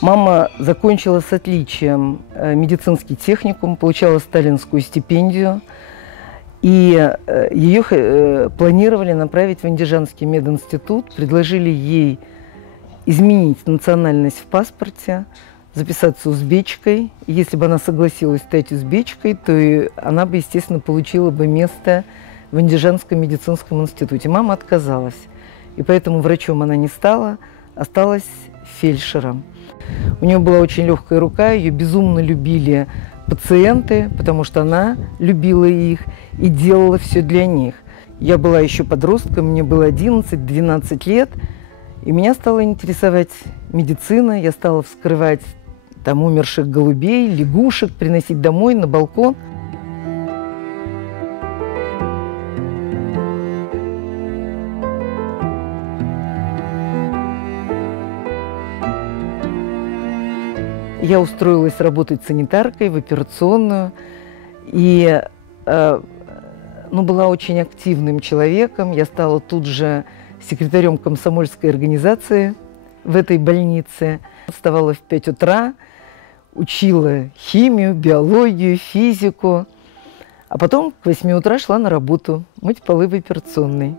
Мама закончила с отличием медицинский техникум, получала сталинскую стипендию. И ее планировали направить в Андижанский мединститут, предложили ей изменить национальность в паспорте, записаться узбечкой. И если бы она согласилась стать узбечкой, то она бы, естественно, получила бы место в Андижанском медицинском институте. Мама отказалась, и поэтому врачом она не стала, осталась фельдшером. У нее была очень легкая рука, ее безумно любили пациенты, потому что она любила их и делала все для них. Я была еще подростком, мне было 11-12 лет, и меня стала интересовать медицина. Я стала вскрывать там умерших голубей, лягушек, приносить домой на балкон. Я устроилась работать санитаркой в операционную и была очень активным человеком. Я стала тут же секретарем комсомольской организации в этой больнице. Вставала в 5 утра, учила химию, биологию, физику, а потом к 8 утра шла на работу мыть полы в операционной.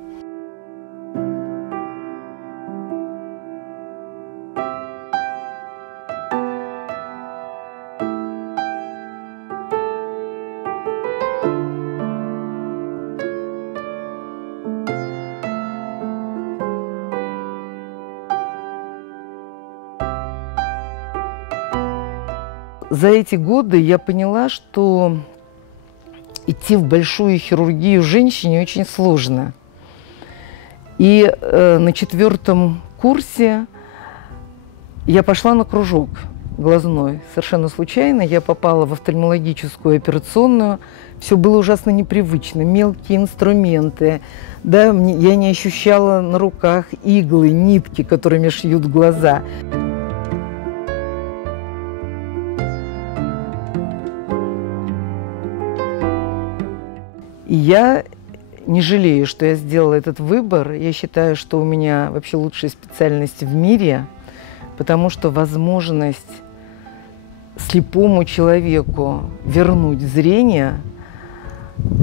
За эти годы я поняла, что идти в большую хирургию женщине очень сложно. И на 4-м курсе я пошла на кружок глазной. Совершенно случайно я попала в офтальмологическую операционную. Все было ужасно непривычно. Мелкие инструменты. Да, я не ощущала на руках иглы, нитки, которыми шьют глаза. И я не жалею, что я сделала этот выбор. Я считаю, что у меня вообще лучшая специальность в мире, потому что возможность слепому человеку вернуть зрение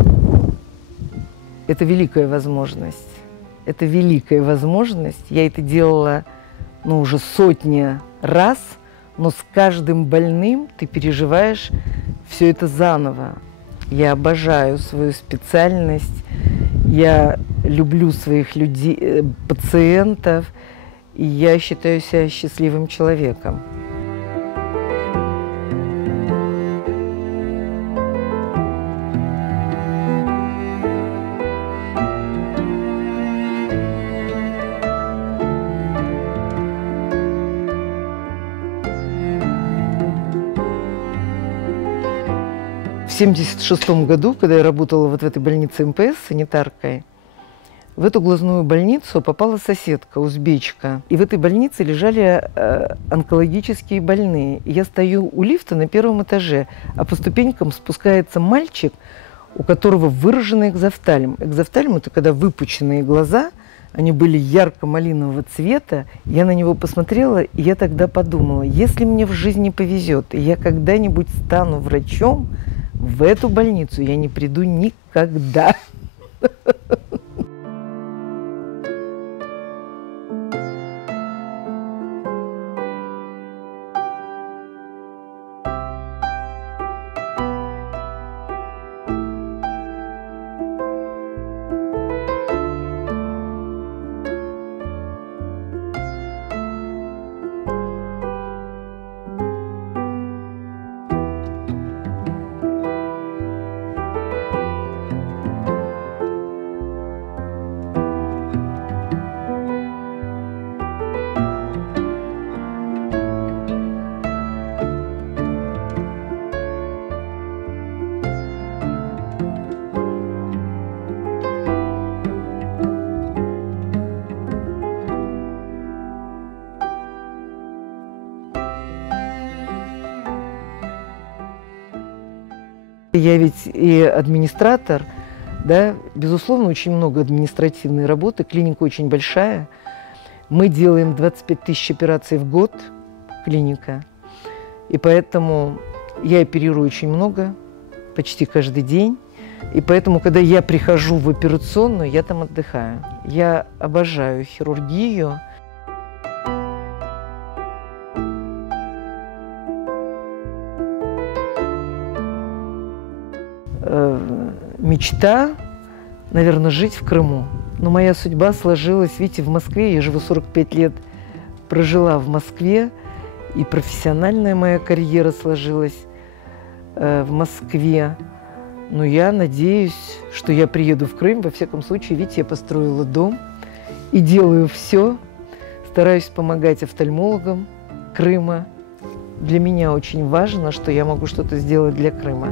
– это великая возможность. Это великая возможность. Я это делала уже сотни раз, но с каждым больным ты переживаешь все это заново. Я обожаю свою специальность, я люблю своих людей, пациентов, и я считаю себя счастливым человеком. В 1976 году, когда я работала вот в этой больнице МПС санитаркой, в эту глазную больницу попала соседка, узбечка. И в этой больнице лежали онкологические больные. И я стою у лифта на 1-м этаже, а по ступенькам спускается мальчик, у которого выраженный экзофтальм. Экзофтальм – это когда выпученные глаза, они были ярко-малинового цвета. Я на него посмотрела, и я тогда подумала, если мне в жизни повезет, и я когда-нибудь стану врачом, в эту больницу я не приду никогда. Я ведь и администратор, да, безусловно, очень много административной работы, клиника очень большая. Мы делаем 25 тысяч операций в год, клиника. И поэтому я оперирую очень много, почти каждый день. И поэтому, когда я прихожу в операционную, я там отдыхаю. Я обожаю хирургию. Мечта, наверное, жить в Крыму. Но моя судьба сложилась, видите, в Москве. Я живу 45 лет, прожила в Москве. И профессиональная моя карьера сложилась в Москве. Но я надеюсь, что я приеду в Крым. Во всяком случае, видите, я построила дом и делаю все. Стараюсь помогать офтальмологам Крыма. Для меня очень важно, что я могу что-то сделать для Крыма.